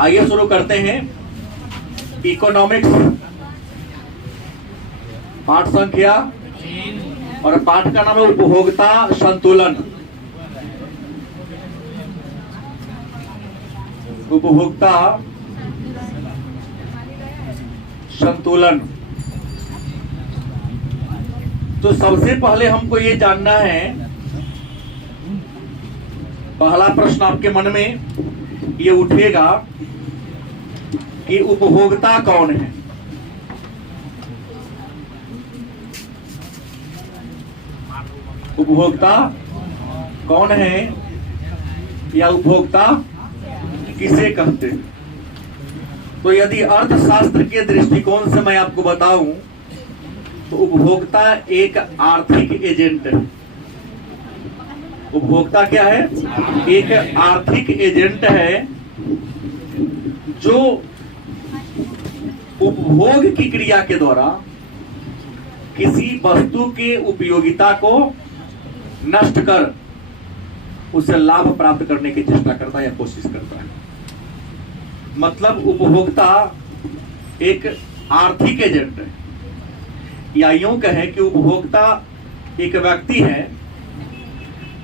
आइए शुरू करते हैं इकोनॉमिक्स पाठ संख्या, और पाठ का नाम है उपभोक्ता संतुलन। उपभोक्ता संतुलन। तो सबसे पहले हमको ये जानना है, पहला प्रश्न आपके मन में ये उठेगा कि उपभोक्ता कौन है। उपभोक्ता कौन है या उपभोक्ता किसे कहते हैं। तो यदि अर्थशास्त्र के दृष्टिकोण से मैं आपको बताऊं तो उपभोक्ता एक आर्थिक एजेंट है। उपभोक्ता क्या है? एक आर्थिक एजेंट है जो उपभोग की क्रिया के द्वारा किसी वस्तु के उपयोगिता को नष्ट कर उसे लाभ प्राप्त करने की चेष्टा करता है या कोशिश करता है। मतलब उपभोक्ता एक आर्थिक एजेंट है, या यूं कहें कि उपभोक्ता एक व्यक्ति है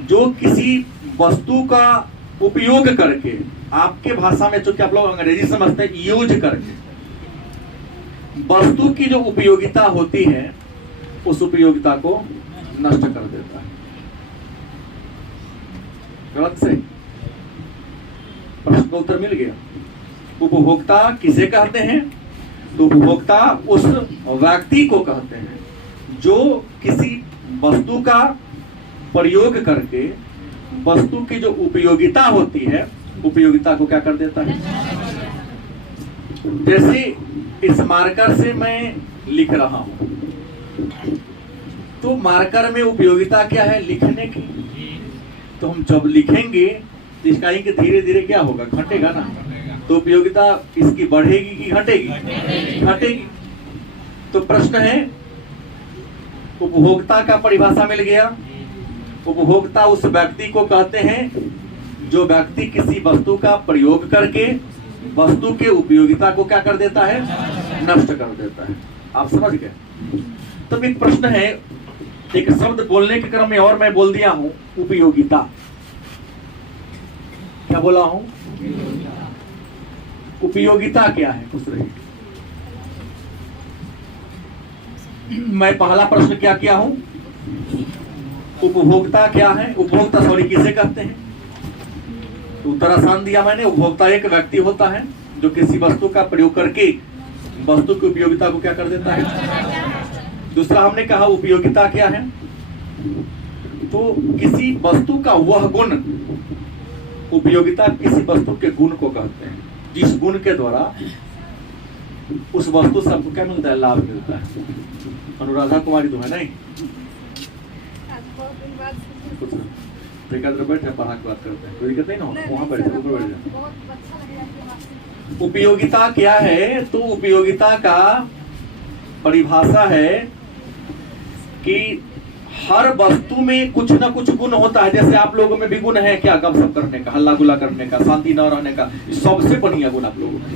जो किसी वस्तु का उपयोग करके, आपके भाषा में चूंकि आप लोग अंग्रेजी समझते हैं, यूज करके वस्तु की जो उपयोगिता होती है उस उपयोगिता को नष्ट कर देता है। गलत से प्रश्न का उत्तर मिल गया। उपभोक्ता किसे कहते हैं? तो उपभोक्ता उस व्यक्ति को कहते हैं जो किसी वस्तु का प्रयोग करके वस्तु की जो उपयोगिता होती है, उपयोगिता को क्या कर देता है। जैसे इस मार्कर से मैं लिख रहा हूं, तो मार्कर में उपयोगिता क्या है? लिखने की। तो हम जब लिखेंगे तो इसका इंक धीरे धीरे क्या होगा? घटेगा ना। तो उपयोगिता इसकी बढ़ेगी कि घटेगी? घटेगी। तो प्रश्न है, उपभोक्ता का परिभाषा मिल गया। उपभोक्ता उस व्यक्ति को कहते हैं जो व्यक्ति किसी वस्तु का प्रयोग करके वस्तु के उपयोगिता को क्या कर देता है? नष्ट कर देता है। आप समझ गए? तब एक प्रश्न है, एक शब्द बोलने के क्रम में और मैं बोल दिया हूं उपयोगिता। क्या बोला हूं? उपयोगिता क्या है? पूछ रही। मैं पहला प्रश्न क्या किया हूं? उपभोक्ता क्या है? उपभोक्ता सॉरी किसे कहते हैं? तो उत्तर आसान दिया मैंने। उपभोक्ता एक व्यक्ति होता है जो किसी वस्तु का प्रयोग करके वस्तु की उपयोगिता को क्या कर देता है। दूसरा हमने कहा उपयोगिता क्या है? तो किसी वस्तु का वह गुण, उपयोगिता किसी वस्तु के गुण को कहते हैं जिस गुण के द्वारा उस वस्तु से आपको क्या मिलता है? लाभ मिलता है। अनुराधा कुमारी तो है नहीं? बैठ है, पढ़ा के बात करते हैं, कोई दिक्कत नहीं ना, वहां बैठ जाए। उपयोगिता क्या है? तो उपयोगिता का परिभाषा है कि हर वस्तु में कुछ ना कुछ गुण होता है। जैसे आप लोगों में भी गुण है क्या? गपशप करने का, हल्ला गुल्ला करने का, शांति न रहने का। सबसे बढ़िया गुण आप लोगों में।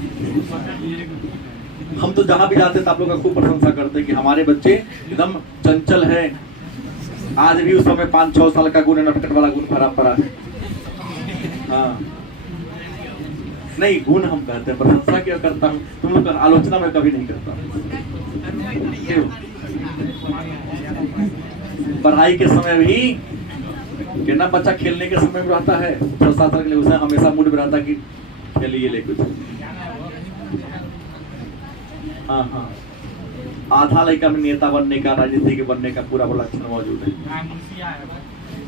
हम तो जहां भी जाते थे आप लोग का खूब प्रशंसा करते कि हमारे बच्चे एकदम चंचल है। आज भी उस समय 5-6 साल का गुण, नटखट वाला गुण भरा पड़ा है। हाँ नहीं, गुण हम कहते हैं, प्रशंसा क्यों करता हूँ? तुम लोग आलोचना में कभी नहीं करता। पढ़ाई के समय भी कितना बच्चा खेलने के समय में रहता है, 6-7 साल के लिए, उसे हमेशा मूड में रहता कि खेलिए ले कुछ। हाँ, आधा लड़का में नेता बनने का, राजनीति के बनने का पूरा बड़ा लक्षण मौजूद है।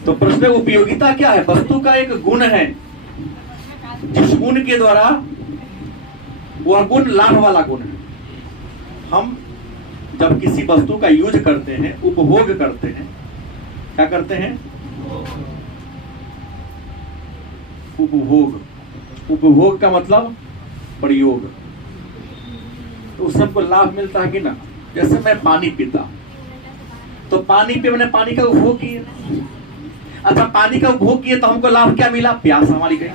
तो प्रश्न उपयोगिता क्या है? वस्तु का एक गुण है जिस गुण के द्वारा, वह गुण लाभ वाला गुण है। हम जब किसी वस्तु का यूज करते हैं, उपभोग करते हैं, क्या करते हैं? उपभोग। उपभोग का मतलब प्रयोग। तो उससे हमको लाभ मिलता है कि ना? जैसे मैं पानी पीता, तो पानी पे मैंने पानी का उपभोग किया। अच्छा, पानी का उपभोग किए तो हमको लाभ क्या मिला? प्यास हमारी गई।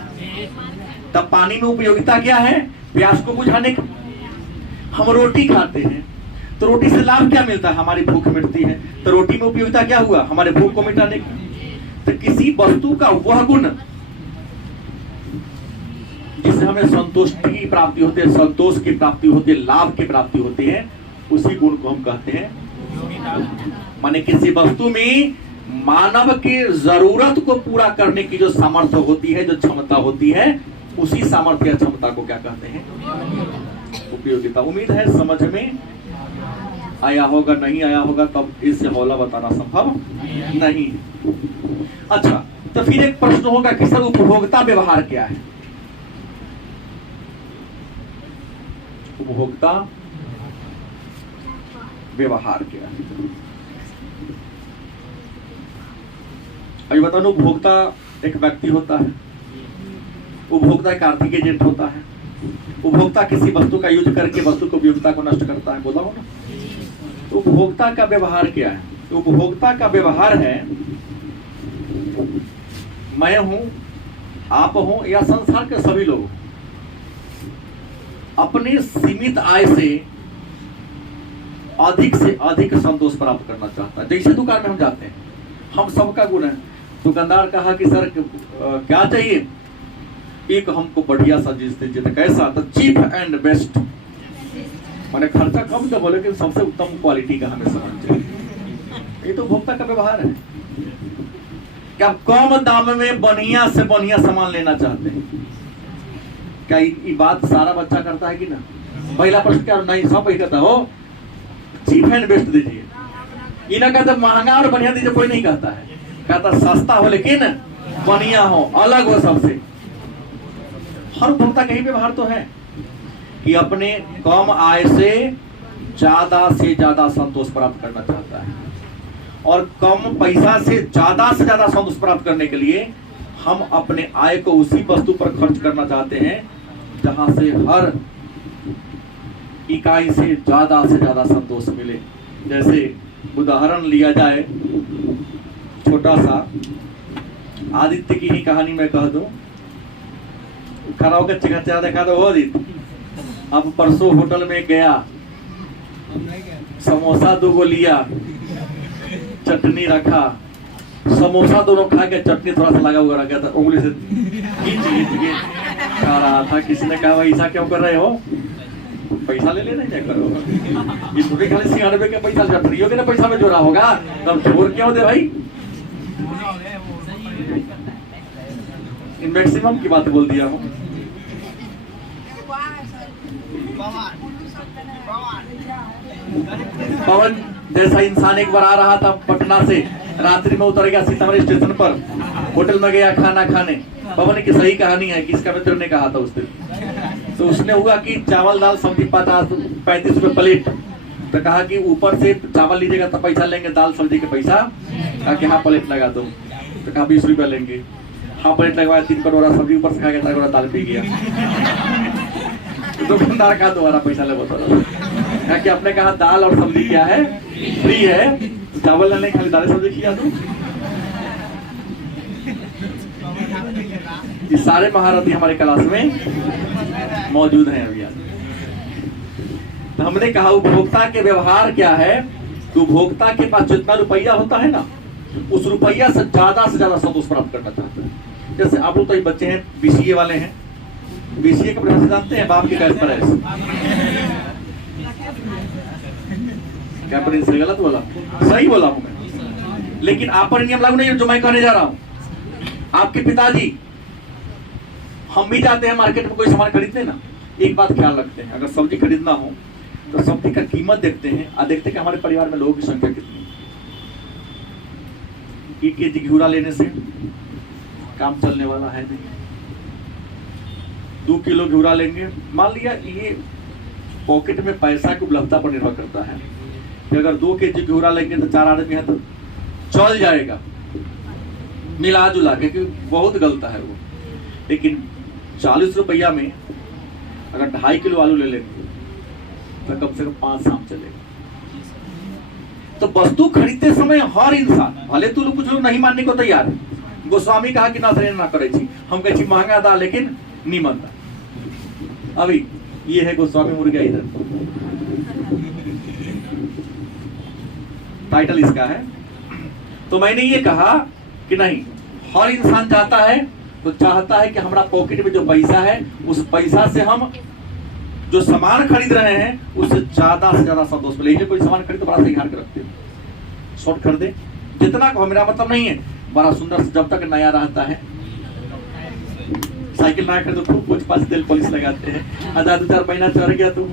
तब पानी में उपयोगिता क्या है? प्यास को बुझाने की। हम रोटी खाते हैं तो रोटी से लाभ क्या मिलता है? हमारी भूख मिटती है। तो रोटी में उपयोगिता क्या हुआ? हमारे भूख को मिटाने की। तो किसी वस्तु का वह गुण जिससे हमें संतुष्टि की प्राप्ति होती है, संतोष की प्राप्ति होती है, लाभ की प्राप्ति होती है, उसी गुण को हम कहते हैं। माने किसी वस्तु में मानव की जरूरत को पूरा करने की जो सामर्थ्य होती है, जो क्षमता होती है, उसी सामर्थ्य या क्षमता को क्या कहते हैं? उपयोगिता। उम्मीद है समझ में आया होगा। नहीं आया होगा तब इससे हौला बताना संभव नहीं। अच्छा, तो फिर एक प्रश्न होगा कि सर उपभोक्ता व्यवहार क्या है? उपभोक्ता व्यवहार क्या है? अभी बता दो, उपभोक्ता एक व्यक्ति होता है, उपभोक्ता एक आर्थिक एजेंट होता है, उपभोक्ता किसी वस्तु का यूज करके वस्तु की उपयोगिता को नष्ट करता है। बोला हो ना? तो उपभोक्ता का व्यवहार क्या है? तो उपभोक्ता का व्यवहार है, मैं हूं, आप हो या संसार के सभी लोग अपने सीमित आय से अधिक संतोष प्राप्त करना चाहता है। जैसे दुकान में हम जाते हैं, हम सबका गुण है। दुकानदार कहा कि सर क्या चाहिए? एक हमको बढ़िया सा जींस दीजिए। तो कैसा? तो चीप एंड बेस्ट, माने खर्चा कम तो बोले लेकिन सबसे उत्तम क्वालिटी का हमें सामान चाहिए। ये तो उपभोक्ता का व्यवहार है। क्या कम दाम में बढ़िया से बढ़िया सामान लेना चाहते हैं? क्या ये बात सारा बच्चा करता है कि ना? पहला प्रश्न क्या? नहीं, सब वही कहता हो चीप एंड बेस्ट दीजिए। ये ना कहता महंगा और बढ़िया दीजिए, कोई नहीं कहता है। कहता सस्ता हो लेकिन बढ़िया हो, अलग हो सबसे। हर उपभोक्ता का यही व्यवहार तो है कि अपने कम आय से ज्यादा संतोष प्राप्त करना चाहता है, और कम पैसा से ज्यादा संतोष प्राप्त करने के लिए हम अपने आय को उसी वस्तु पर खर्च करना चाहते हैं जहां से हर इकाई से ज्यादा संतोष मिले। जैसे उदाहरण लिया जाए, छोटा सा आदित्य की ही कहानी मैं कह दूं। खड़ा होकर चिकचा देखा तो आदित्य, अब परसों होटल में गया, समोसा 2 लिया, चटनी रखा, समोसा दोनों खा के चटनी थोड़ा सा लगा हुआ रखा था, उंगली से खींच के खा रहा था। किसी ने कहा ऐसा क्यों कर रहे हो? पैसा ले लेना क्या करो? ये थोड़े खाली 96 के पैसा चटनियों के ना पैसा में जोड़ा होगा, तब जोर क्यों दे भाई? मैक्सिमम की बात बोल दिया हूँ। पवन जैसा इंसान एक बार आ रहा था पटना से, रात्रि में उतर गया सीतामढ़ी स्टेशन पर, होटल में गया खाना खाने। पवन की सही कहानी है कि इसका मित्र ने कहा था उस दिन। तो उसने हुआ कि चावल दाल सब्जी 35 रुपए प्लेट। तो कहा कि ऊपर से चावल लीजिएगा तो पैसा लेंगे, दाल सब्जी के पैसा। कहा कि हाँ प्लेट लगा दो। तो कहा 20 रुपया लेंगे। हाँ प्लेट लगवाया, 3 कटोरा सब्जी ऊपर से खा गया, 3 कटोरा दाल पी गया। दुकानदार कहा दोबारा पैसा ले बताओ। कि आपने कहा दाल और सब्जी क्या है? फ्री है, चावल लेने खाली दाल सब्जी खिला दो। ये सारे महारथी हमारे क्लास में मौजूद हैं अभी। तो हमने कहा उपभोक्ता के व्यवहार क्या है? तो उपभोक्ता के पास जितना रुपया होता है ना, उस रुपया से ज्यादा संतोष प्राप्त करना चाहता है। जैसे आप लोग तो बच्चे हैं, बीसीए वाले हैं, बीसीए का परिभाषा जानते हैं? बाप की कैश पर है। क्या पर सही गलत बोला? सही बोला हूं मैं, लेकिन आप पर नियम लागू नहीं है जो मैं कहने जा रहा हूं। आपके पिताजी, हम भी जाते हैं मार्केट में कोई सामान खरीदते ना, एक बात ख्याल रखते हैं, अगर सब्जी खरीदना हो तो सब्जी का कीमत देखते हैं और देखते हैं कि हमारे परिवार में लोगों की संख्या कितनी। 1 केजी घिउरा लेने से काम चलने वाला है नहीं। 2 किलो घिउरा लेंगे, मान लिया ये पॉकेट में पैसा की उपलब्धता पर निर्भर करता है कि अगर 2 केजी घिउरा लेंगे तो 4 आदमी है तो चल जाएगा मिला जुला के, क्योंकि बहुत गलत है वो। लेकिन 40 रुपया में अगर 2.5 किलो आलू ले लेंगे तो कम से कम 5 शाम चलेगा। तो वस्तु खरीदते समय हर इंसान, भले तू कुछ लोग नहीं मानने को तैयार है, गोस्वामी कहा कि ना सरे ना करे छी, हम कहे छी महंगा दा लेकिन नहीं बनता। अभी ये है गोस्वामी मुर्गा इधर, टाइटल इसका है। तो मैंने ये कहा कि नहीं, हर इंसान चाहता है, तो चाहता है कि हमारा पॉकेट में जो पैसा है उस पैसा से हम जो सामान खरीद रहे हैं उससे ज्यादा से ज्यादा संतोष मिले। कोई सामान खरीद तो बड़ा सही हार के रखते हैं, शॉर्ट खरीदे जितना कहो, मेरा मतलब नहीं है, बड़ा सुंदर से जब तक नया रहता है। साइकिल ना खरीदो खूब कुछ पास तेल पॉलिश लगाते हैं, 1000-2000 महीना चढ़ गया तुम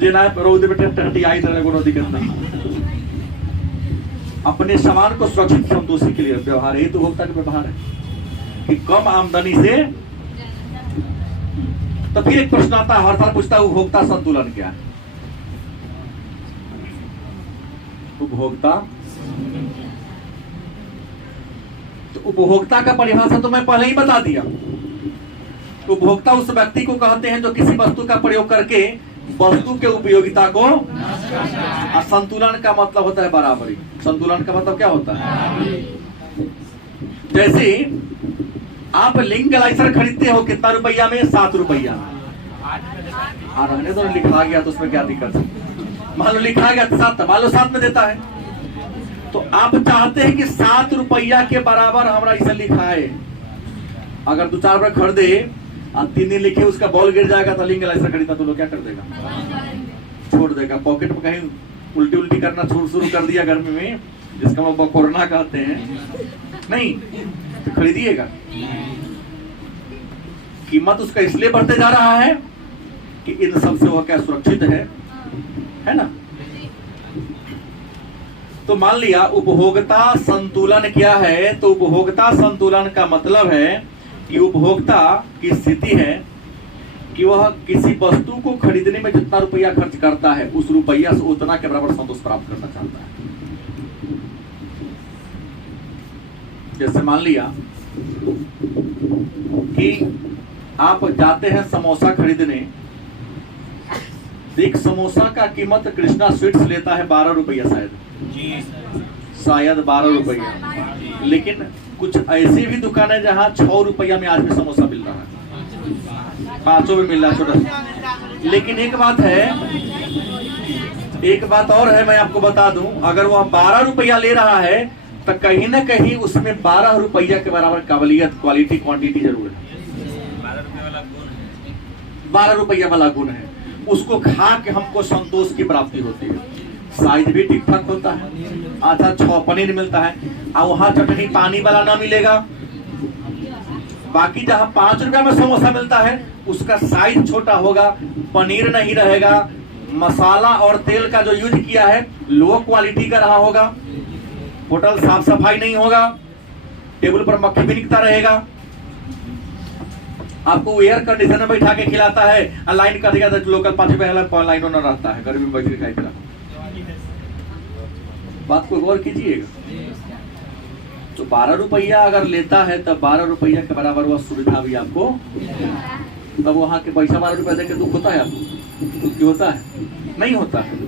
जे ना रोड में टहटी आई तरह कोनो दिक्कत नहीं। अपने सामान को सुरक्षित संतोषी के लिए व्यवहार, ये तो उपभोक्ता का व्यवहार है कि कम आमदनी से। तो फिर एक प्रश्न आता है, हर साल पूछता है उपभोक्ता संतुलन क्या है? उपभोक्ता, तो उपभोक्ता का परिभाषा तो मैं पहले ही बता दिया। उपभोक्ता उस व्यक्ति को कहते हैं जो किसी वस्तु का प्रयोग करके वस्तु के उपयोगिता को, संतुलन का मतलब होता है बराबरी। संतुलन का मतलब क्या होता है? जैसे आप लिंगलाइजर खरीदते हो कितना रुपया में? 7 रुपया। रहने दो, लिखा गया तो उसमें क्या दिक्कत है? मान लो लिखा गया 7, मान लो 7 में देता है, तो आप चाहते हैं कि 7 रुपया के बराबर हमारा इसे लिखा है। अगर 2-4 रुपये खरीदे और 3 दिन लिखे उसका बॉल गिर जाएगा तो लिंगलाइजर खरीदा तो लोग क्या कर देगा? छोड़ देगा। पॉकेट में कहीं उल्टी उल्टी करना शुरू कर दिया गर्मी में, जिसका हम कोरोना कहते हैं, नहीं तो खरीदिएगा। कीमत उसका इसलिए बढ़ते जा रहा है कि इन सब से वो क्या सुरक्षित है ना। तो मान लिया उपभोक्ता संतुलन क्या है? तो उपभोक्ता संतुलन का मतलब है कि उपभोक्ता की स्थिति है कि वह किसी वस्तु को खरीदने में जितना रुपया खर्च करता है उस रुपया से उतना के बराबर संतोष प्राप्त करना चाहता है। जैसे मान लिया कि आप जाते हैं समोसा खरीदने, एक समोसा का कीमत कृष्णा स्वीट्स लेता है 12 रुपया, शायद 12 रुपया। लेकिन कुछ ऐसी भी दुकान है जहाँ 6 रुपया में आज भी समोसा मिल रहा है, 5 में मिल रहा है छोटा। लेकिन एक बात और है, मैं आपको बता दूं, अगर वह 12 रुपया ले रहा है तो कहीं ना कहीं उसमें 12 रुपया के बराबर काबिलियत, क्वालिटी, क्वांटिटी जरूर है। 12 रुपया वाला गुण है, उसको खा के हमको संतोष की प्राप्ति होती है। साइज भी ठीक ठाक होता है, अच्छा 6 पनीर मिलता है, और वहां चटनी पानी वाला ना मिलेगा। बाकी जहां 5 रुपया में समोसा मिलता है उसका साइज छोटा होगा, पनीर नहीं रहेगा, मसाला और तेल का जो यूज किया है लो क्वालिटी का रहा होगा, होटल साफ सफाई नहीं होगा, टेबल पर मक्खी भी निकलता रहेगा, आपको एयर कंडीशनर में बैठा के खिलाता है, लाइन कर देगा तो लोकल 5 रुपया लाइन में रहता है, गर्मी में बैठ के खाई खिला। बात को गौर कीजिएगा। तो 12 रुपया अगर लेता है तब 12 रुपया के बराबर वह सुविधा भी आपको, तब वहां के पैसा 12 रुपया देकर दुख होता है आपको? दुख क्यों होता है? नहीं होता है।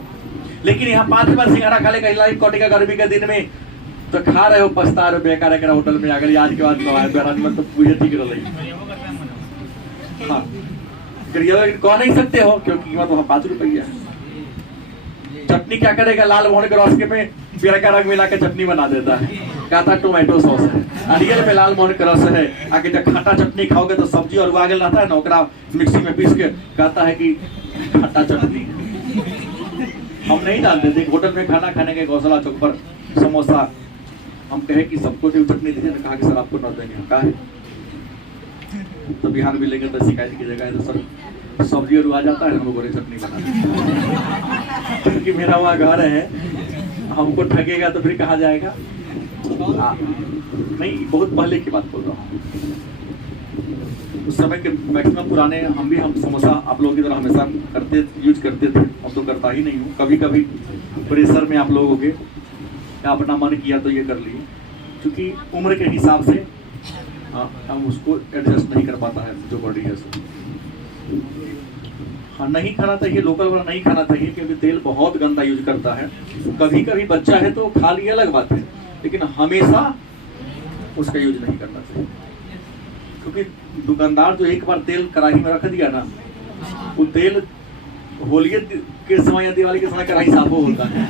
लेकिन यहाँ 5 रुपया सिंघाड़ा खा लेगा लाइफ कटेगा गर्मी के दिन में, तो खा रहे हो, पछता रहे हो, बेकार है होटल में अगर आज के बाद तो पूछे ठीक रही। हाँ, कह नहीं सकते हो क्योंकि कीमत वहाँ 5 रुपया है। चटनी क्या करेगा? लाल मोहन के रस के में पीला का रंग मिला के चटनी बना देता है, कहता टोमेटो सॉस है, रियल में लाल मोहन के रस है। आगे जब खट्टा चटनी खाओगे तो सब्जी और आगे रहता है ना, ओकरा मिक्सी में पीस के कहता है कि खट्टा चटनी। हम नहीं डालते थे। होटल में खाना खाने के गौशाला चौक पर समोसा हम कहे कि सबको जो चटनी दीजिए, कहा कि सर आपको न देंगे, कहा है तो बिहार भी लेंगे तो शिकायत की जगह है तो सर सब्जी और आ जाता है, हम लोगों ने चटनी बना क्योंकि मेरा वहाँ घर है, हमको ठगेगा तो फिर कहा जाएगा। नहीं, बहुत पहले की बात बोल रहा हूँ, उस समय के मैक्सिमम पुराने हम समोसा आप लोगों की तरह हमेशा यूज करते थे। अब तो करता ही नहीं हूँ, कभी कभी प्रेशर में आप लोगों के अपना मन किया तो ये कर लिए, क्योंकि उम्र के हिसाब से हम उसको एडजस्ट नहीं कर पाता है जो बॉडी है। हाँ, नहीं खाना चाहिए, लोकल वाला नहीं खाना चाहिए क्योंकि तेल बहुत गंदा यूज करता है। कभी कभी बच्चा है तो खा लिया अलग बात है, लेकिन हमेशा उसका यूज नहीं करना चाहिए। क्योंकि दुकानदार जो एक बार तेल कढ़ाई में रख दिया ना, वो तेल होली के समय या दिवाली के समय कढ़ाई साफ होता है,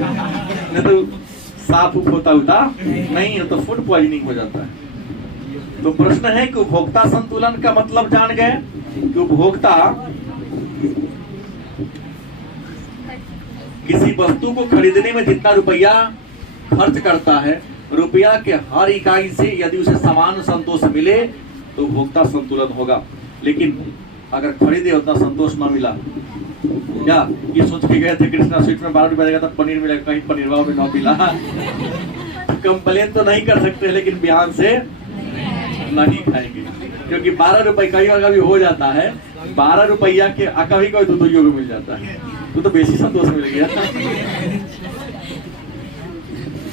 नहीं तो साफ होता नहीं है, तो फूड पॉइजनिंग हो जाता है। तो प्रश्न है कि उपभोक्ता संतुलन का मतलब जान गए कि उपभोक्ता किसी वस्तु को खरीदने में जितना रुपया खर्च करता है, रुपया के हर इकाई से यदि उसे समान संतोष मिले तो उपभोक्ता संतुलन होगा। लेकिन अगर खरीदे उतना संतोष ना मिला, या ये सोच के गए थे कृष्णा स्वीट में 12 रुपए देगा तब पनीर मिलेगा, कहीं पनीर भाव में ना मिला, कंप्लेन तो नहीं कर सकते, लेकिन बिहान से नहीं खाएंगे, क्योंकि 12 रुपए कई बार भी हो जाता है, 12 रुपया के कभी कभी तो को मिल जाता है, तो बेसी संतोष मिल गया।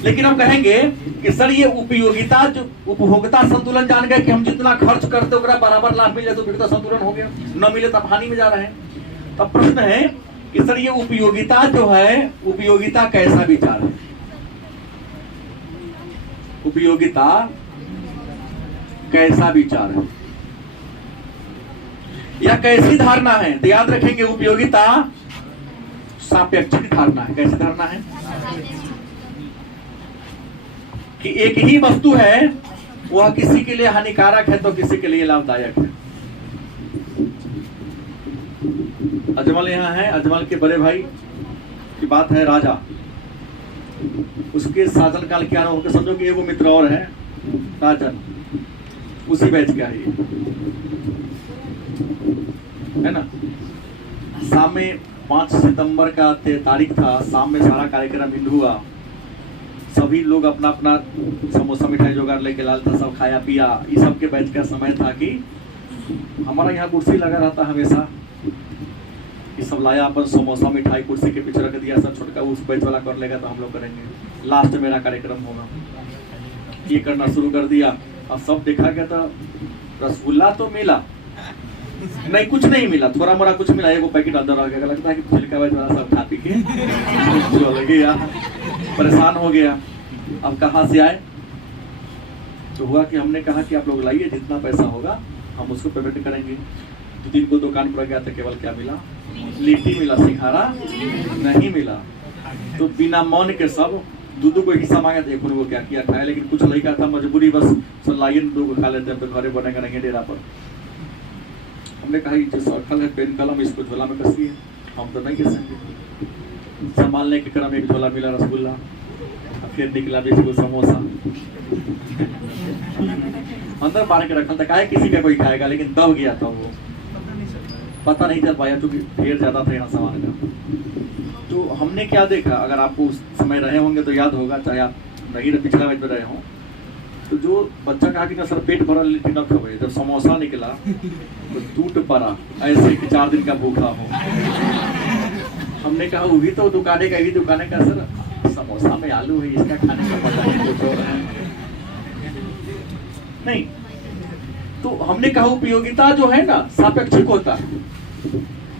लेकिन हम कहेंगे कि सर ये उपयोगिता जो उपभोक्ता संतुलन जान गए कि हम जितना खर्च करते ओकरा बराबर लाभ मिल जाए तो उपयोगिता संतुलन हो गया, न मिले तो हानि में जा रहे हैं। अब प्रश्न है कि सर ये उपयोगिता जो है, उपयोगिता कैसा विचार है, उपयोगिता कैसा विचार है या कैसी धारणा है? तो याद रखेंगे उपयोगिता सापेक्षिक धारणा है। कैसी धारणा है कि एक ही वस्तु है, वह किसी के लिए हानिकारक है तो किसी के लिए लाभदायक है। अजमल यहाँ है, अजमल के बड़े भाई की बात है, राजा, उसके शासन काल क्या होकर समझो कि एगो मित्र और है राजन, उसी बैच का है ना। शाम में 5 सितंबर का तारीख था, शाम में सारा कार्यक्रम हिंद हुआ, सभी लोग अपना अपना समोसा मिठाई जोगाड़ लेके लाल था, सब खाया पिया। इस सब के बैच का समय था कि हमारा यहाँ कुर्सी लगा रहता हमेशा, ये सब लाया अपन समोसा मिठाई कुर्सी के पीछे रख दिया, सब छोटका उस बैच वाला कर लेगा तो हम लोग करेंगे, लास्ट मेरा कार्यक्रम होगा। ये करना शुरू कर दिया। अब सब देखा गया था, रसगुल्ला तो मिला नहीं, कुछ नहीं मिला, थोड़ा मोड़ा कुछ मिला, एगो पैकेट अंदर रह गया। लगता है कि छिलका बैच वाला सब खा पी के चल गया, परेशान हो गया। अब कहाँ से आए? तो हुआ कि हमने कहा कि आप लोग लाइए, जितना पैसा होगा हम उसको पेमेंट करेंगे। तो दिन को दुकान पर गया था, केवल क्या मिला? लिट्टी मिला, सिंघाड़ा नहीं मिला। तो बिना मन के सब दूध को हिस्सा मांगे, देखो वो क्या किया, खाया। लेकिन कुछ लड़का था मजबूरी, बस लाइए दो को खा लेते हैं, तो घरे बनेगा नहीं डेरा पर। हमने कहा जो सर्कल है पेन कलम, इसको झोला में कसिए, हम तो नहीं कसेंगे। संभालने के क्रम एक झोला मिला रसगुल्ला, फिर निकला 20 को समोसा, अंदर बांध के रखा था, कहा किसी का कोई खाएगा, लेकिन दब गया था वो, पता नहीं चल पाया क्योंकि ढेर ज्यादा था यहाँ सामान का। तो हमने क्या देखा, अगर आपको उस समय रहे होंगे तो याद होगा, चाहे आप नहीं पिछला बैच में रहे हों, तो जो बच्चा कहा कि ना सर पेट भरा लिट्टी न खबे, जब समोसा निकला तो टूट पड़ा ऐसे कि 4 दिन का भूखा हो। हमने कहा वही तो दुकाने का, ही दुकाने का सर समोसा में आलू है, इसका खाने का पता नहीं कुछ और है नहीं। तो हमने कहा उपयोगिता जो है ना सापेक्षिक होता है।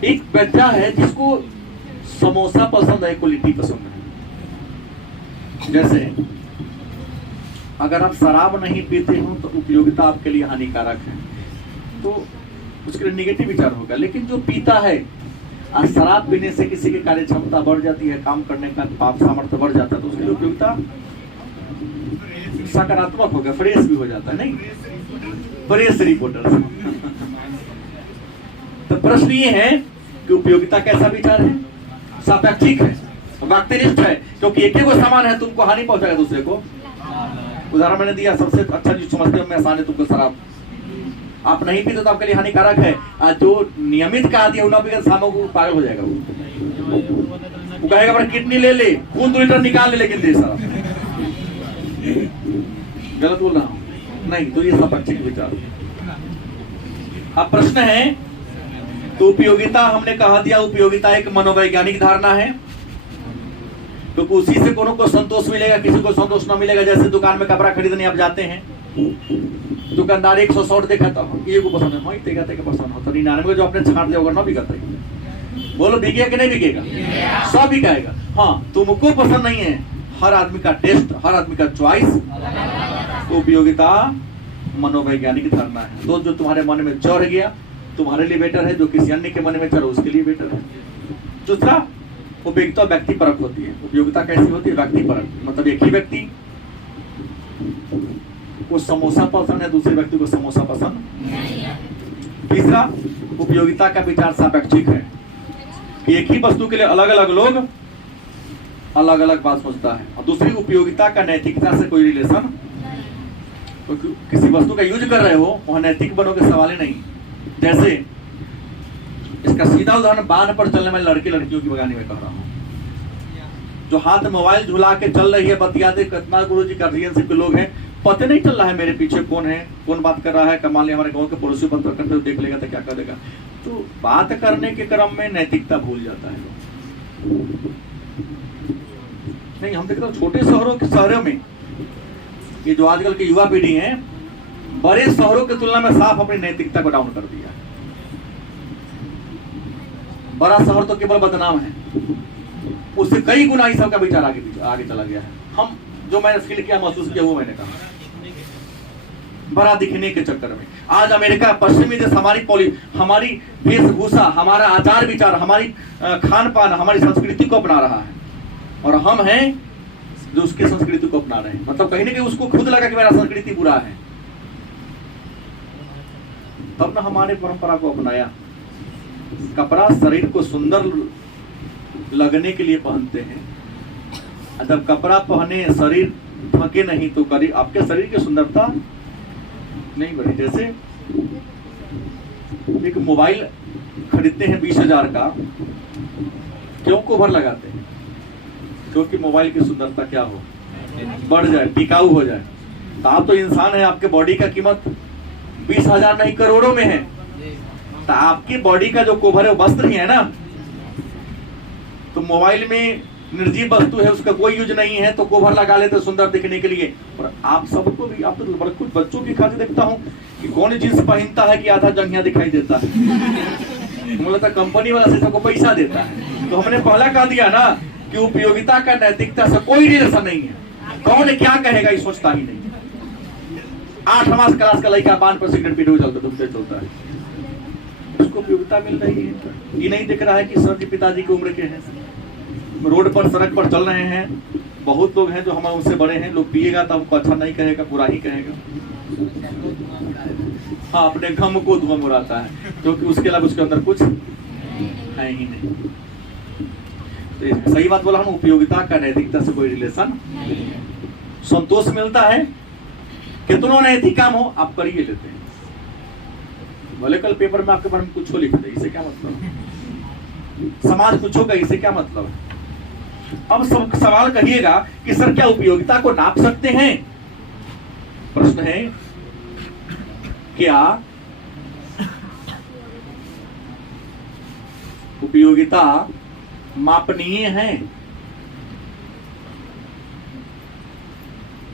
एक बच्चा है जिसको समोसा पसंद है, को लिट्टी पसंद है। जैसे अगर आप शराब नहीं पीते हो तो उपयोगिता आपके लिए हानिकारक है, तो उसके लिए निगेटिव विचार होगा। लेकिन जो पीता है और शराब पीने से किसी की कार्य क्षमता बढ़ जाती है, काम करने का पाप सामर्थ्य बढ़ जाता है, तो उसके लिए उपयोगिता सकारात्मक होगा, फ्रेश भी हो जाता है। नहीं फ्रेश रिपोर्टर। तो प्रश्न ये है कि उपयोगिता कैसा विचार है? सापेक्षिक है, व्यक्तिनिष्ठ है, क्योंकि एक ही को समान है, तुमको हानि पहुंचाएगा दूसरे को। उदाहरण मैंने दिया, सबसे अच्छा जो समझते हो मैं आसान है, तुमको शराब आप नहीं पीते तो आपके लिए हानिकारक है, और जो नियमित का आदि है उन्हें पीकर शाम को पागल हो जाएगा। वो कहेगा पर किडनी ले ले, खून 2 लीटर निकाल ले, लेकिन दे शराब। गलत बोल रहा हूं? नहीं। तो ये सापेक्षिक विचार। अब प्रश्न है, तो उपयोगिता हमने कहा दिया, उपयोगिता एक मनोवैज्ञानिक धारणा है, क्योंकि उसी से कोनो को संतोष मिलेगा, किसी को संतोष न मिलेगा। जैसे दुकान में कपड़ा खरीदने आप जाते हैं, दुकानदार 100 शॉर्ट देखा था, ये को पसंद है, हाँ तेगा पसंद हो, तो 99 जो आपने छाट दिया होगा ना बिकता है। बोलो बिकेगा कि नहीं बिकेगा? सब बिकाएगा। हाँ, तुमको पसंद नहीं है, हर आदमी का टेस्ट, हर आदमी का चॉइस, उपयोगिता मनोवैज्ञानिक धारणा है। तो जो तुम्हारे मन में चढ़ गया तुम्हारे लिए बेटर है, जो किसी अन्य के मन में चढ़ उसके लिए बेटर है। दूसरा, उपयोगिता व्यक्ति परक होती है। उपयोगिता कैसी होती है? व्यक्ति परक, मतलब एक ही व्यक्ति को समोसा पसंद है, दूसरे व्यक्ति को समोसा पसंद नहीं है। तीसरा, उपयोगिता का विचार सापेक्षिक है कि एक ही वस्तु के लिए अलग अलग लोग अलग अलग बात सोचता है। और दूसरी, उपयोगिता का नैतिकता से कोई रिलेशन, तो किसी वस्तु का यूज कर रहे हो वह नैतिक बनोगे सवाल ही नहीं। जैसे इसका सीधा उदाहरण बांध पर चलने वाले लड़के लड़कियों की बगानी में कह रहा हूँ, जो हाथ में मोबाइल झुला के चल रही है, बतियाते कितना गुरुजी गार्जियन के लोग हैं, पता नहीं चल रहा है मेरे पीछे कौन है, कौन बात कर रहा है। कमाल लिया हमारे गांव के पड़ोसी बंद करते हुए देख लेगा तो क्या करेगा। तो बात करने के क्रम में नैतिकता भूल जाता है नहीं। हम देखते हैं छोटे शहरों में ये जो आजकल की युवा पीढ़ी है, बड़े शहरों की तुलना में साफ अपनी नैतिकता को डाउन कर दिया। बड़ा शहर तो केवल बदनाम है, उससे कई गुना ही सबका विचार आगे चला गया है। हम जो मैंने फील किया, महसूस किया, वो मैंने कहा, बड़ा दिखने के चक्कर में आज अमेरिका, पश्चिमी देश हमारी वेशभूषा, हमारा आचार विचार, हमारी खान पान, हमारी संस्कृति को अपना रहा है, और हम हैं जो उसकी संस्कृति को अपना रहे हैं। मतलब कहीं ना कहीं उसको खुद लगा कि मेरा संस्कृति बुरा है, तब ना हमारे परंपरा को अपनाया। कपड़ा शरीर को सुंदर लगने के लिए पहनते हैं, जब कपड़ा पहने शरीर ढके नहीं तो करीब आपके शरीर की सुंदरता नहीं बढ़ी। जैसे एक मोबाइल खरीदते हैं 20,000 का, क्यों कवर लगाते हैं? क्योंकि मोबाइल की सुंदरता क्या हो, बढ़ जाए, टिकाऊ हो जाए। तो आप तो इंसान है, आपके बॉडी का कीमत 20,000 नहीं करोड़ों में है। तो आपकी बॉडी का जो कवर है वो वस्त्र ही है ना। तो मोबाइल में निर्जीव वस्तु है, उसका कोई यूज नहीं है, तो कवर लगा लेते सुंदर दिखने के लिए। और आप सबको भी, आप तो कुछ बच्चों की खातिर देखता हूँ कि कौन जींस पहनता है कि आधा जंघिया दिखाई देता है। मुझे लगता कंपनी वाला से सबको पैसा देता है। तो हमने पहला कह दिया ना कि उपयोगिता का नैतिकता से कोई रिलेशन नहीं है। कौन क्या कहेगा ये सोचता ही नहीं। 8वीं क्लास का लड़का पान पर सिगरेट पीते हुए चलता है, उसको उपयोगिता मिल रही है। ये नहीं दिख रहा है कि सर जी पिताजी की उम्र के हैं, रोड पर सड़क पर चल रहे हैं। बहुत लोग हैं जो हमारे उनसे बड़े हैं, लोग पिएगा तो हमको अच्छा नहीं कहेगा, बुरा ही कहेगा। हाँ, अपने गम को धुआं उड़ाता है, क्योंकि उसके अलावा उसके अंदर कुछ है ही नहीं। तो सही बात बोला हम, उपयोगिता का नैतिकता से कोई रिलेशन। संतोष मिलता है, कितनों नैतिक काम हो आप करिए लेते हैं, भले कल पेपर में आपके बारे में कुछ लिख दे, इससे क्या मतलब? समाज कुछ होगा, इससे क्या मतलब? अब सब सवाल कहिएगा कि सर क्या उपयोगिता को नाप सकते हैं? प्रश्न है, क्या उपयोगिता मापनीय है?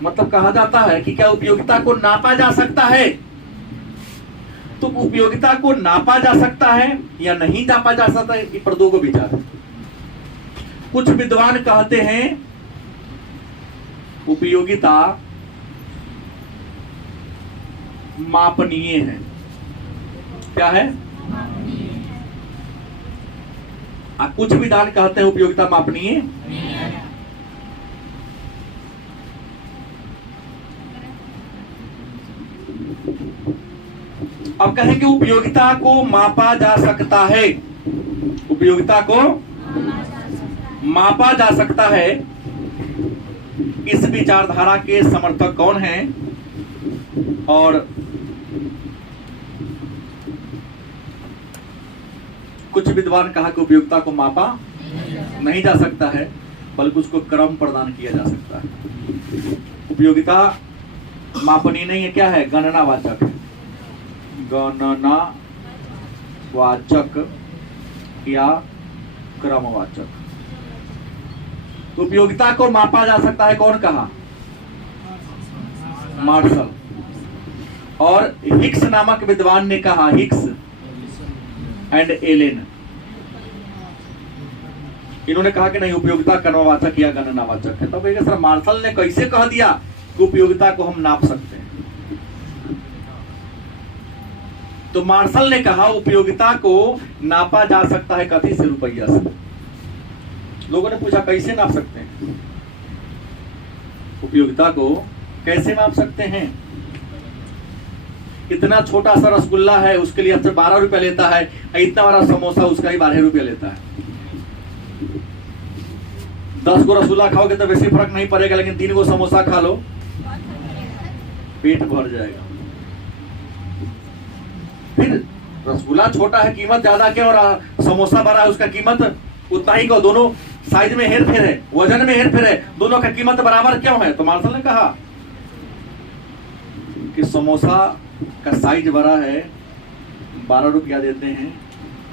मतलब कहा जाता है कि क्या उपयोगिता को नापा जा सकता है? तो उपयोगिता को नापा जा सकता है या नहीं नापा जा सकता है, इस पर दो विचार है। कुछ विद्वान कहते हैं उपयोगिता मापनीय है। क्या है? कुछ विद्वान कहते हैं उपयोगिता मापनीय अब कहेंगे उपयोगिता को मापा जा सकता है। उपयोगिता को मापा जा सकता है, इस विचारधारा के समर्थक कौन हैं? और कुछ विद्वान कहा कि उपयोगिता को मापा नहीं जा सकता है, बल्कि उसको क्रम प्रदान किया जा सकता है। उपयोगिता मापनीय नहीं है, क्या है? गणनावाचक है। गणनावाचक या क्रमवाचक। उपयोगिता को मापा जा सकता है, कौन कहा? मार्शल। और हिक्स नामक विद्वान ने कहा, हिक्स एंड एलेन, इन्होंने कहा कि नहीं, उपयोगिता क्रमवाचक या गणनावाचक है। तब सर मार्शल ने कैसे कह दिया कि उपयोगिता को हम नाप सकते हैं? तो मार्शल ने कहा उपयोगिता को नापा जा सकता है कथी से? रुपया से। लोगों ने पूछा कैसे नाप सकते हैं? उपयोगिता को कैसे माप सकते हैं? इतना छोटा सा रसगुल्ला है उसके लिए आपसे 12 रुपया लेता है, इतना बड़ा समोसा उसका ही 12 रुपया लेता है। 10 गो रसगुल्ला खाओगे तो वैसे फर्क नहीं पड़ेगा, लेकिन 3 गो समोसा खा लो पेट भर जाएगा। फिर रसगुल्ला छोटा है कीमत ज्यादा क्यों, और समोसा बड़ा है उसका कीमत उतना ही क्यों? दोनों साइज में हेर फेर है, वजन में हेर फेर है, दोनों का कीमत बराबर क्यों है? तो मार्शल ने कहा कि समोसा का साइज बड़ा है 12 रुपया देते हैं,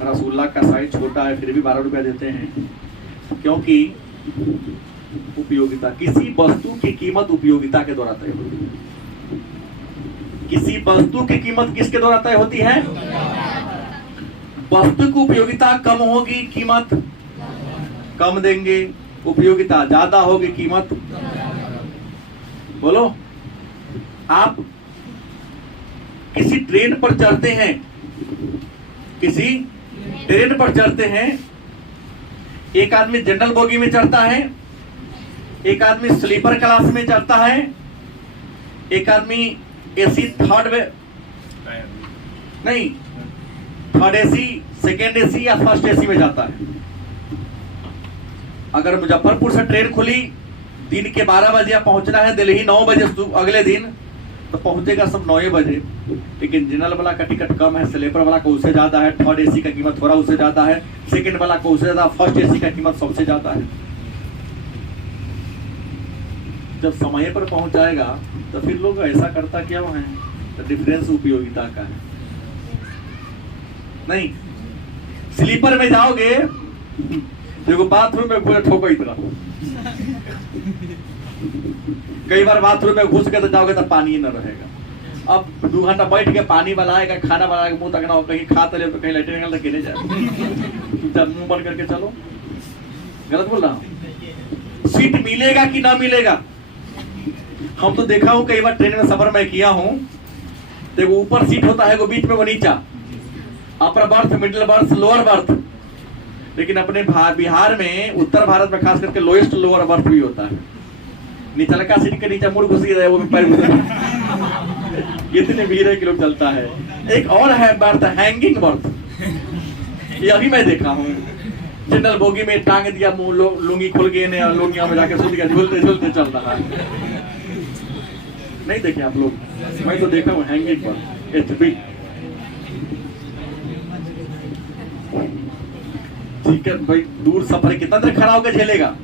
रसगुल्ला का साइज छोटा है फिर भी 12 रुपया देते हैं, क्योंकि उपयोगिता, किसी वस्तु की कीमत उपयोगिता के द्वारा तय होती है। किसी वस्तु की कीमत किसके द्वारा तय होती है? वस्तु की उपयोगिता कम होगी, कीमत कम देंगे, उपयोगिता ज्यादा होगी, कीमत बोलो। आप किसी ट्रेन पर चढ़ते हैं, किसी ट्रेन पर चढ़ते हैं, एक आदमी जनरल बोगी में चढ़ता है, एक आदमी स्लीपर क्लास में चढ़ता है, एक आदमी AC third AC, second AC या फर्स्ट एसी में जाता है। अगर मुजफ्फरपुर से ट्रेन खुली दिन के 12 बजे पहुंचना है दिल्ली 9 बजे अगले दिन, तो पहुंचेगा सब 9 बजे। लेकिन जनरल वाला का टिकट कम है, स्लीपर वाला को उससे ज्यादा है, थर्ड एसी का कीमत थोड़ा उससे ज्यादा है, सेकंड वाला को उससे ज्यादा, फर्स्ट एसी का कीमत सबसे ज्यादा है। जब समय पर पहुंच जाएगा तो फिर लोग ऐसा करता क्या है? तो डिफरेंस उपयोगिता का है। नहीं, स्लीपर में जाओगे देखो बाथरूम में पूरा ठोको इतना, कई बार बाथरूम में घुस के तो जाओगे तो पानी ही न रहेगा। अब 2 घंटा बैठ के पानी बनाएगा, खाना बनाएगा, मुंह तक ना हो, कहीं खा तो कहीं लेटे निकल तो गिरे जाए, मुंह बंद करके चलो। गलत बोल रहा हूं? सीट मिलेगा कि ना मिलेगा? हम तो देखा हूं कई बार ट्रेन में सफर में किया हूं, देखो ऊपर सीट होता है, वो बीच में, वो नीचा, upper berth, middle birth, lower berth. लेकिन अपने बिहार में, उत्तर भारत में खास करके लोएस्ट लोअर बर्थ भी होता है। निचलका सीट के नीचे मुड़ घुस गया, वो भी पैर इतने भीड़ है कि लोग चलता है। एक और है बर्थ, हैंगिंग बर्थ, ये अभी मैं देखा हूँ। जनरल बोगी में टांग दिया, मुंह लुंगी खुल गए ने, और लुंगी में जाके सूत गया, झूलते झूलते चल रहा है। नहीं देखे आप लोग? मैं तो देखा हूँ हैंगिंग बर्थ, एचबी। ठीक है भाई, दूर सफर कितना देर खड़ा होकर झेलेगा?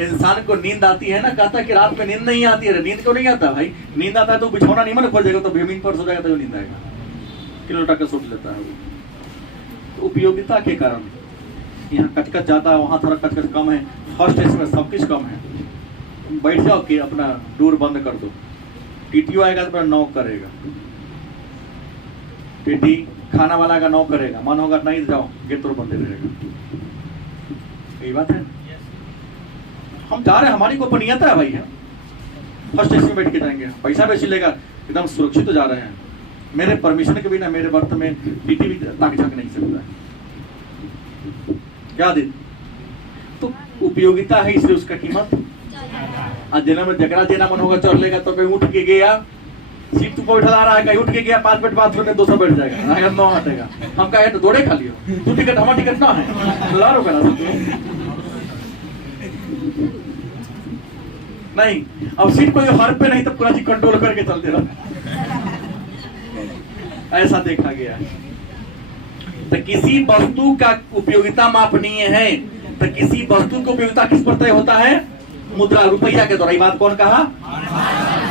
इंसान को नींद आती है ना, कहता है कि रात में नींद नहीं आती है। नींद क्यों नहीं आता भाई? नींद आता है तो बिछौना नहीं मन खोल जाएगा, तो जमीन पर सो जाएगा तो नींद आएगा, किलो टक्कर सोच लेता है। तो उपयोगिता के कारण यहाँ कचकच ज्यादा है, वहां थोड़ा कचकच कम है, फर्स्ट एसी में सब कुछ कम है। बैठ जाओ कि अपना डोर बंद कर दो, टीटीओ आएगा तो अपना नॉक करेगा, टीटी खाना वाला का नॉक करेगा, मन होगा नहीं जाओ, गेट तो बंद रहेगा। यही बात है। हम जा रहे हैं, हमारी गोपनीयता है भाई, है फर्स्ट एसी में बैठ के जाएंगे, पैसा बेसी लेगा, एकदम सुरक्षित तो जा रहे हैं। मेरे परमिशन के बिना मेरे बर्थ में टीटी भी ताक झाँक नहीं सकता है। क्या दिन तो उपयोगिता है, इसलिए उसका कीमत। जिला में जगरा देना मन होगा चढ़ लेगा, तो कहीं उठ के गया, सीट तू बैठा रहा है, कहीं उठ के गया 5 मिनट बाथरूम में 200 बैठ जाएगा, 9 हटेगा। हम कहे तो दौड़े खा लियो, तू टिकट हमारा टिकट ना है, ला रुपया नहीं। अब सीट कोई हर पे नहीं तो पूरा चीज कंट्रोल करके चलते रहा, ऐसा देखा गया है। तो किसी वस्तु का उपयोगिता मापनीय है, तो किसी वस्तु की उपयोगिता किस पर तय होता है? मुद्रा, रुपया के द्वारा। ये बात कौन कहा?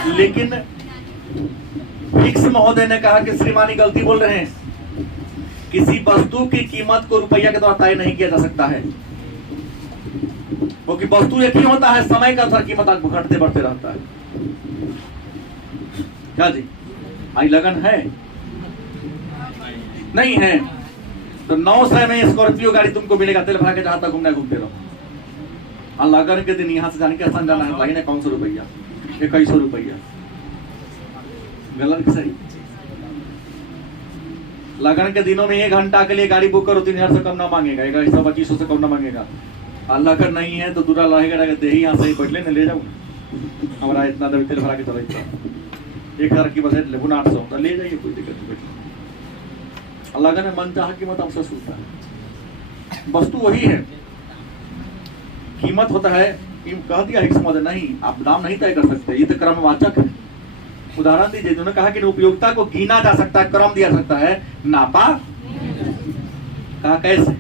लेकिन हिक्स महोदय ने कहा कि श्रीमानी गलती बोल रहे हैं, किसी वस्तु की कीमत को रुपया के द्वारा तय नहीं किया जा सकता है, क्योंकि वस्तु एक ही होता है, समय का अनुसार कीमत घटते बढ़ते रहता है। क्या जी आई लगन है? नहीं है तो 900 में स्कॉर्पियो गाड़ी तुमको मिलेगा, तेल भरा के जहां तक घूमना घूमते रहो। और लगन के दिन यहाँ से जाने के आसान जाना है, लगे 500 रुपया, 2100 रुपया, गलत सही। लगन के दिनों में 1 घंटा के लिए गाड़ी बुक करो 3000 से कम ना मांगेगा, 125 से कम ना मांगेगा। अल्लाह का नहीं है तो दूरा लाएगा दे ही यहाँ से ही बैठ ले ले जाऊँ हमारा इतना दबी तेल भरा के चला 1000 की बस लेबुन 800 तो ले जाइए, कोई दिक्कत नहीं। अल्लाह का ने मन चाह कीमत आपसे सूझता है। वस्तु वही है, कीमत होता है। कह दिया एक समझ नहीं, आप दाम नहीं तय कर सकते, ये तो क्रमवाचक है। उदाहरण दीजिए, उन्होंने कहा कि उपयोगिता को गिना जा सकता है, क्रम दिया सकता है, नापा कहा कैसे?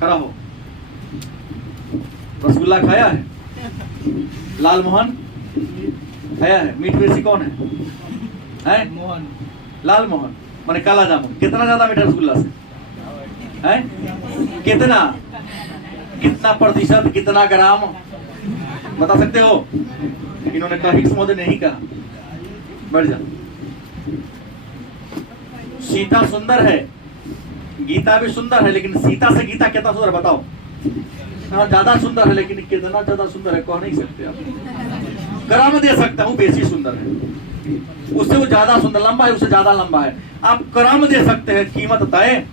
खड़ा हो। रसगुल्ला खाया है, लाल मोहन खाया है, मीठ बेसी कौन है? मोहन, लाल मोहन माने काला जामुन। कितना ज्यादा मीठा रसगुल्ला से है? कितना प्रतिशत, कितना ग्राम बता सकते हो? इन्होंने कहा, हिक्स मोदी नहीं कहा। बढ़ जा। सीता सुंदर है, गीता भी सुंदर है, लेकिन सीता से गीता कितना सुंदर बताओ? हाँ ज्यादा सुंदर है, लेकिन कितना ज्यादा सुंदर है कह नहीं सकते आप। ग्राम दे सकता हूँ, बेसी सुंदर है, उससे वो ज्यादा सुंदर, लंबा है उससे ज्यादा लंबा है, आप क्रम दे सकते हैं, कीमत तय।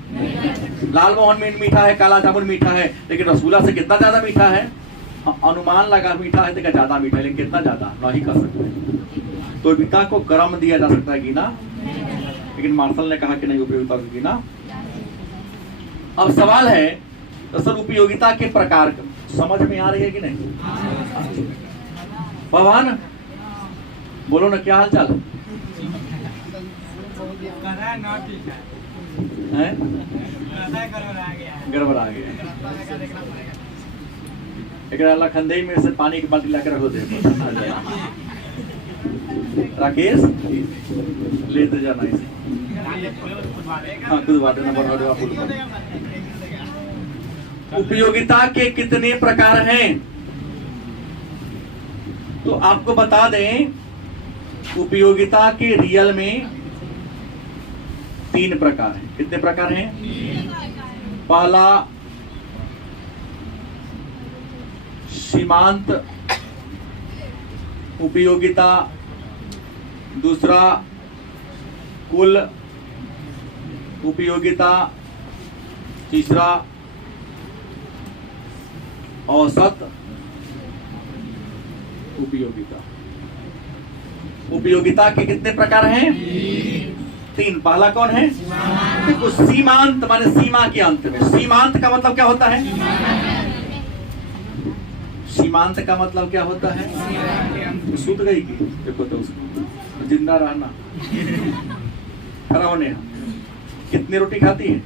लाल मोहन में मीठा है, काला जामुन मीठा है, लेकिन रसगुल्ला से कितना ज्यादा मीठा है? अनुमान लगा मीठा है तो क्या ज्यादा मीठा है, लेकिन कितना ज्यादा नहीं कर सकते। तो उपयोगिता को क्रम दिया जा सकता है, गिना, लेकिन मार्शल ने कहा कि नहीं, उपयोगिता को गिना। अब सवाल है दरअसल उपयोगिता के प्रकार समझ में आ रही है कि नहीं? भगवान बोलो ना, क्या हाल चाल है? गड़बड़ा गया। एक खंदे में से पानी की बाल्टी लाकर रखो दे। राकेश लेते जाना इसे। हाँ खुद बात देना, बढ़ा उपयोगिता के कितने प्रकार हैं? तो आपको बता दें, उपयोगिता के रियल में 3 प्रकार हैं। कितने प्रकार हैं? पहला सीमांत उपयोगिता, दूसरा कुल उपयोगिता, तीसरा औसत उपयोगिता। उपयोगिता के कितने प्रकार हैं? 3। पहला कौन है? देखो, सीमांत माने सीमा के अंत में। सीमांत का मतलब क्या होता है? सीमांत का मतलब क्या होता है? सुध गई की देखो तो उसको जिंदा रहना, खड़ा होने। कितनी रोटी खाती है?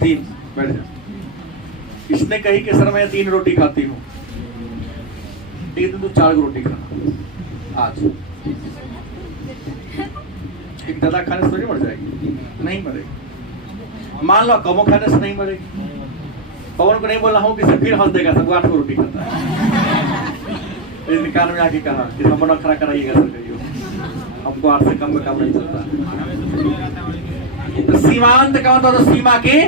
3। बैठ जा। इसने कही कि सर मैं 3 रोटी खाती हूँ। एक दिन तो 4 रोटी खाना आज। एक दादा खाने से थोड़ी मर जाएगी, नहीं मरेगी। मान लो कमो खाने से नहीं मरेगी। पवन को नहीं बोल रहा हूँ कि फिर हंस देगा, सब 8 रोटी खाता है। इस कान में आके कहा कि हम खड़ा कराइएगा सर, करियो हमको 8 से कम में काम नहीं चलता। तो सीमांत का मतलब तो सीमा के।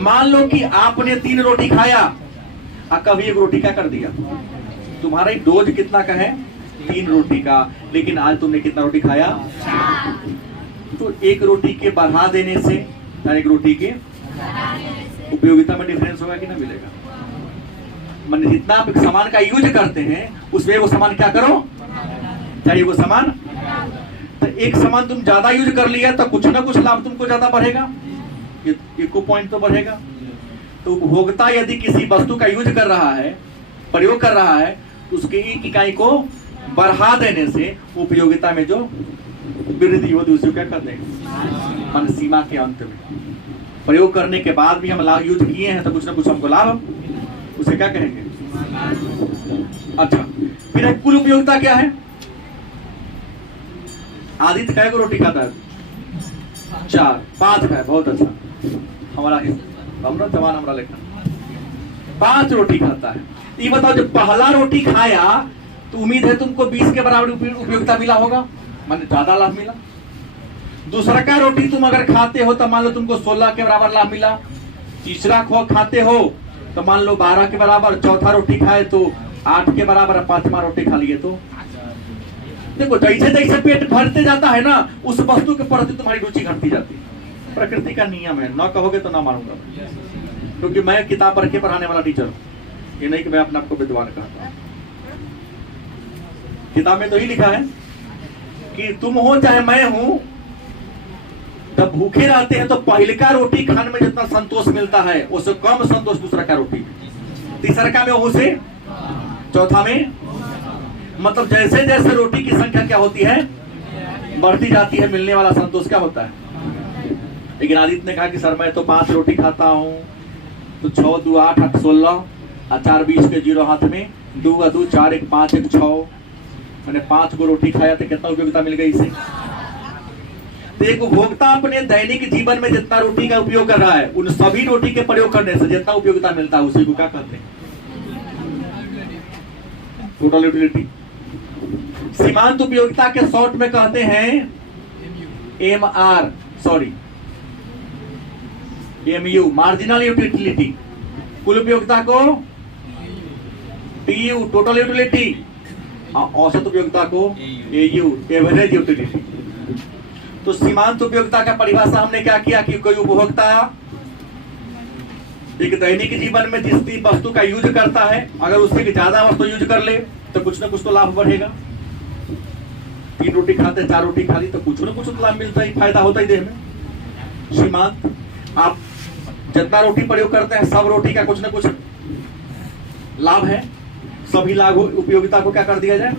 मान लो कि आपने 3 रोटी खाया और कभी 1 रोटी का कर दिया, तुम्हारा डोज कितना का है? 3 रोटी का, लेकिन आज तुमने कितना रोटी खाया? 4। तो 1 रोटी के बढ़ा देने से 1 रोटी के उपयोगिता में डिफरेंस होगा कि ना मिलेगा? मैंने जितना आप सामान का यूज करते हैं उसमें वो सामान क्या करो, चाहिए वो सामान। तो एक सामान तुम ज्यादा यूज कर लिया तो कुछ ना कुछ लाभ तुमको ज्यादा बढ़ेगा, इको पॉइंट तो बढ़ेगा। तो उपभोक्ता यदि किसी वस्तु का यूज कर रहा है, प्रयोग कर रहा है, तो उसके एक इकाई को बढ़ा देने से उपयोगिता में जो वृद्धि होती है उसे क्या कर देंगे? मान सीमा के अंत में। प्रयोग करने के बाद भी हम लाभ यूज किए हैं तो कुछ ना कुछ हमको लाभ, उसे क्या कहेंगे? अच्छा, फिर कुल उपयोगिता क्या है? आदित्य कै को रोटी खाता है? 4। 5 का है, बहुत अच्छा। हमारा हमरा जवान हमरा लेखन 5 रोटी खाता है। ये बताओ, जब पहला रोटी खाया तो उम्मीद है तुमको 20 के बराबर उपयोगिता मिला होगा, माने ज्यादा लाभ मिला। दूसरा का रोटी तुम अगर खाते हो तो मान लो तुमको 16 के बराबर लाभ मिला। तीसरा खाते हो तो मान लो 12 के बराबर। चौथा रोटी खाए तो 8 के बराबर। 5वां रोटी खा लिए तो देखो जैसे जैसे पेट भरते जाता है ना, उस वस्तु के प्रति तुम्हारी रुचि घटती जाती है। प्रकृति का नियम है, ना कहोगे तो ना मानूंगा, क्योंकि मैं किताब पढ़ के पढ़ाने वाला टीचर हूँ, ये नहीं कि मैं अपने आपको विद्वान कहता हूँ। किताब में तो ही लिखा है कि तुम हो चाहे मैं हूं, जब भूखे रहते हैं तो पहले का रोटी खाने में जितना संतोष मिलता है उससे कम संतोष दूसरा का रोटी में, तीसरा का में वो से, चौथा में, मतलब जैसे जैसे रोटी की संख्या क्या होती है, बढ़ती जाती है, मिलने वाला संतोष क्या होता है। लेकिन आदित्य ने कहा कि सर मैं तो 5 रोटी खाता हूँ, तो 6 2 8 8 16 और 4 20 के 0 हाथ में, 2 2 4 1 5 1 6, मैंने 5 को रोटी खाया तो कितना उपयोगिता मिल गई इसे। तो एक उपभोक्ता अपने दैनिक जीवन में जितना रोटी का उपयोग कर रहा है, उन सभी रोटी के प्रयोग करने से जितना उपयोगिता मिलता है उसी को क्या कहते हैं, टोटल यूटिलिटी। सीमांत उपयोगिता के शॉर्ट में कहते हैं MR, sorry MU, marginal utility. कुल उपयोगिता को TU, टोटल यूटिलिटी। औसत उपयोगिता को AU, एवरेज यूटिलिटी। तो सीमांत उपयोगिता का परिभाषा हमने क्या किया कि कोई उपभोक्ता एक दैनिक जीवन में जिस वस्तु का यूज करता है, अगर उससे ज्यादा वस्तु यूज कर ले तो कुछ ना कुछ तो लाभ बढ़ेगा। 3 रोटी खाते 4 रोटी खा ली तो कुछ ना कुछ तो लाभ मिलता ही, फायदा होता ही देह में। सीमांत, आप जितना रोटी प्रयोग करते हैं सब रोटी का कुछ ना कुछ लाभ है, सभी लाभ उपयोगिता को क्या कर दिया जाए,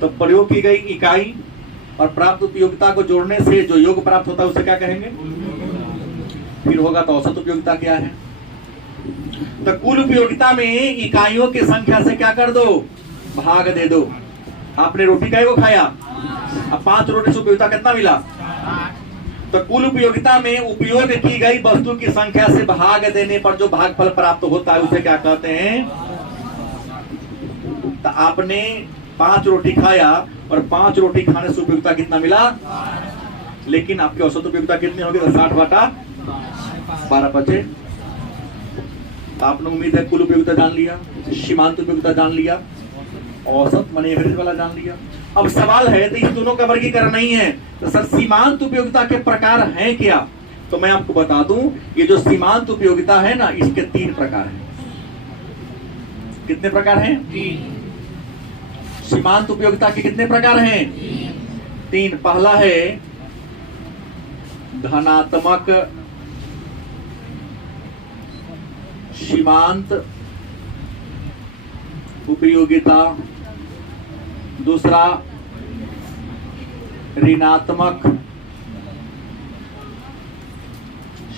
तो प्रयोग की गई इकाई और प्राप्त उपयोगिता को जोड़ने से जो योग प्राप्त होता है उसे क्या कहेंगे। फिर होगा तो औसत उपयोगिता क्या है। तो कुल उपयोगिता में इकाइयों की संख्या से क्या कर दो, भाग दे दो। आपने रोटी काय को खाया, अब 5 रोटी से उपयोगिता कितना मिला, तो कुल उपयोगिता में उपयोग की गई वस्तु की संख्या से भाग देने पर जो भागफल प्राप्त होता है उसे क्या कहते हैं। तो आपने 5 रोटी खाया और 5 रोटी खाने से उपयोगिता कितना मिला, लेकिन आपकी औसत उपयोगिता कितनी होगी, तो 60 बटा 12 बचे। आपने उम्मीद है कुल उपयोगिता जान लिया, सीमांत उपयोगिता जान लिया, औसत माने एवरेज वाला जान लिया। अब सवाल है तो इन दोनों का वर्गीकरण नहीं है, तो सर सीमांत उपयोगिता के प्रकार हैं क्या। तो मैं आपको बता दूं, ये जो सीमांत उपयोगिता है ना, इसके 3 प्रकार हैं। कितने प्रकार हैं, सीमांत उपयोगिता के कितने प्रकार हैं, 3। पहला है धनात्मक सीमांत उपयोगिता, दूसरा ऋणात्मक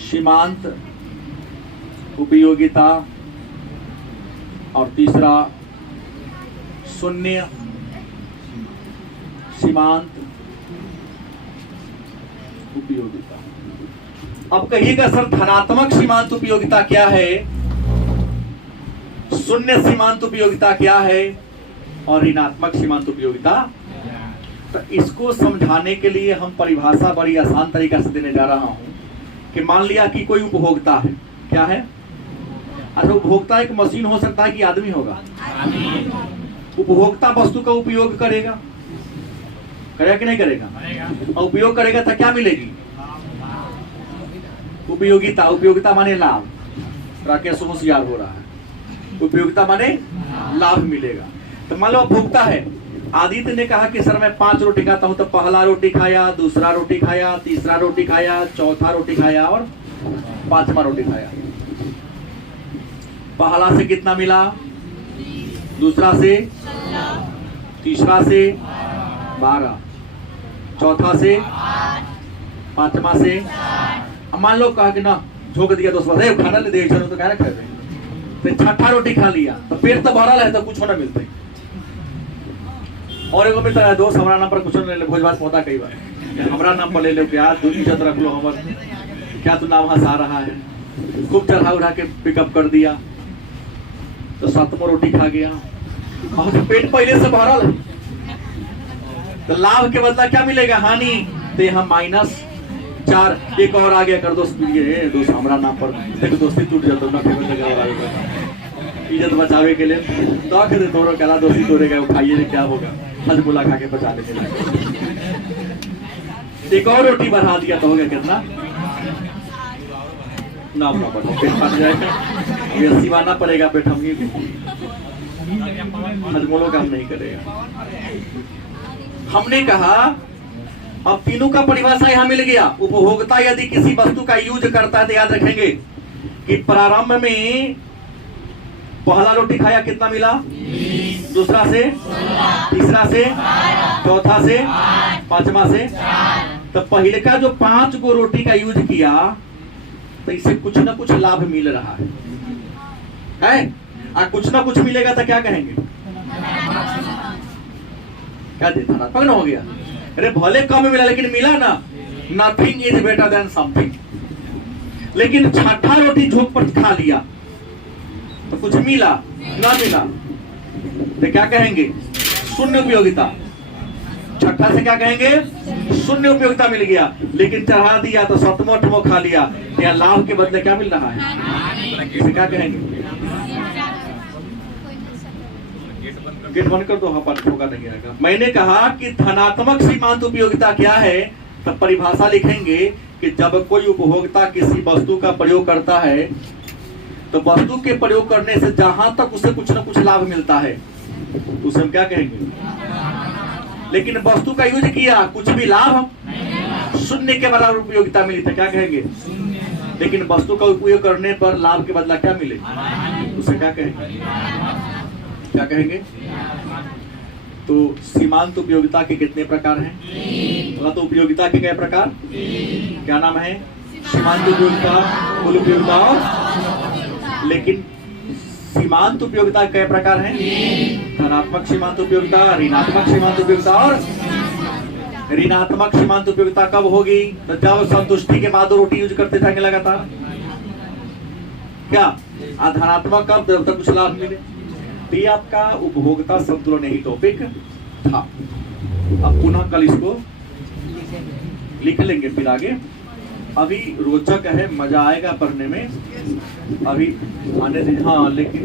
सीमांत उपयोगिता और तीसरा शून्य सीमांत उपयोगिता। अब कहिएगा सर धनात्मक सीमांत उपयोगिता क्या है, शून्य सीमांत उपयोगिता क्या है और ऋणात्मक सीमांत उपयोगिता। तो इसको समझाने के लिए हम परिभाषा बड़ी आसान तरीका से देने जा रहा हूं कि मान लिया कि कोई उपभोक्ता है, क्या है, अच्छा उपभोक्ता एक मशीन हो सकता है कि आदमी होगा, उपभोक्ता वस्तु का उपयोग करेगा कि नहीं करेगा, और उपयोग करेगा तो क्या मिलेगी, उपयोगिता। उपयोगिता माने लाभ, राकेश होशियार हो रहा है, उपयोगिता माने लाभ मिलेगा। तो मान लो उपभोक्ता है, आदित्य ने कहा कि सर मैं 5 रोटी खाता हूं, तो पहला रोटी खाया, दूसरा रोटी खाया, तीसरा रोटी खाया, चौथा रोटी खाया और 5वां रोटी खाया। पहला से कितना मिला, दूसरा से, तीसरा से 12, चौथा से, 5वां से। मान लो कहा कि ना झोंक दिया दोस्त, खाना ले दे तो क्या रखे, तो 6ठा रोटी खा लिया तो पेट तो भरल है तो कुछ होना मिलता है। और एगो मित्र है दोस्त, हमारा नाम पर कुछ ले ले, भोज भात पौधा कई बार हमारा नाम पर ले लो, क्या तू इज्जत रख लो हमर, क्या तू नाम हंसा रहा है। खूब चढ़ा उड़ा के पिकअप कर दिया तो 7वां रोटी खा गया और तो पेट पहले से भरल है, तो लाभ के बदला क्या मिलेगा, हानि। तो यहाँ -4, एक और आ गया कर दोस्त, दोस्त हमारा नाम पर देख दोस्ती टूट जाता ना, इज्जत बचावे के लिए तो दे दोनों कला दोस्ती तोड़ेगा, खाइए क्या होगा। हजमुला खा के बचा लेने लगे। एक और रोटी बढ़ा दिया तो हो गया कितना ना बढ़ो, पेट फट जाएगा। ये सिवाना पड़ेगा पेट, हम ये हजमुलों काम नहीं करेगा। हमने कहा अब तीनों का परिभाषा यहां मिल गया। उपभोक्ता यदि किसी वस्तु का यूज करता है तो याद रखेंगे कि प्रारंभ में पहला रोटी खाया कितना मिला, दूसरा से, तीसरा से, चौथा से, पांचवा से। तो पहले का जो 5 गो रोटी का यूज किया तो इससे कुछ ना कुछ लाभ मिल रहा है? कुछ ना कुछ मिलेगा तो क्या कहेंगे, क्या देता पगन हो गया। अरे भले कम मिला लेकिन मिला ना, nothing is better than something. लेकिन छठा रोटी झोंक पर खा लिया तो कुछ मिला ना मिला तो क्या कहेंगे, शून्य उपयोगिता। छठा से क्या कहेंगे, शून्य उपयोगिता मिल गया। लेकिन चढ़ा दिया तो 7वां 8वां खा लिया, या लाभ के बदले क्या मिल रहा है, इसे क्या कहेंगे। गेट बंद कर दो, हाँ पर होगा नहीं आएगा। मैंने कहा कि धनात्मक सीमांत उपयोगिता क्या है, तब परिभाषा लिखेंगे कि जब कोई उपभोक्ता किसी वस्तु का प्रयोग करता है तो वस्तु के प्रयोग करने से जहां तक उसे कुछ न कुछ लाभ मिलता है तो उसे हम क्या कहेंगे। लेकिन वस्तु का यूज किया, कुछ भी लाभ, शून्य के बराबर उपयोगिता मिली तो क्या कहेंगे। लेकिन वस्तु का उपयोग करने पर लाभ के बदला क्या मिले, उसे क्या कहेंगे, क्या कहेंगे। तो सीमांत उपयोगिता के कितने प्रकार हैं, तो उपयोगिता के कई प्रकार, क्या नाम है, सीमांत उपयोगिता, कुल उपयोगिता और। लेकिन सीमांत उपयोगिता कई प्रकार हैं, धनात्मक सीमांत उपयोगिता, ऋणात्मक सीमांत उपयोगिता और। ऋणात्मक सीमांत उपयोगिता कब होगी, तो जब संतुष्टि के बाद रोटी यूज करते जाएंगे लगातार, क्या। धनात्मक कब, जब तक कुछ लाभ मिले। तो ये आपका उपभोक्ता संतुलन यही टॉपिक था। अब पुनः कल इसको लिख लेंगे फिर आगे। अभी रोचक है, मजा आएगा पढ़ने में। अभी आने दीजिए, हाँ लेकिन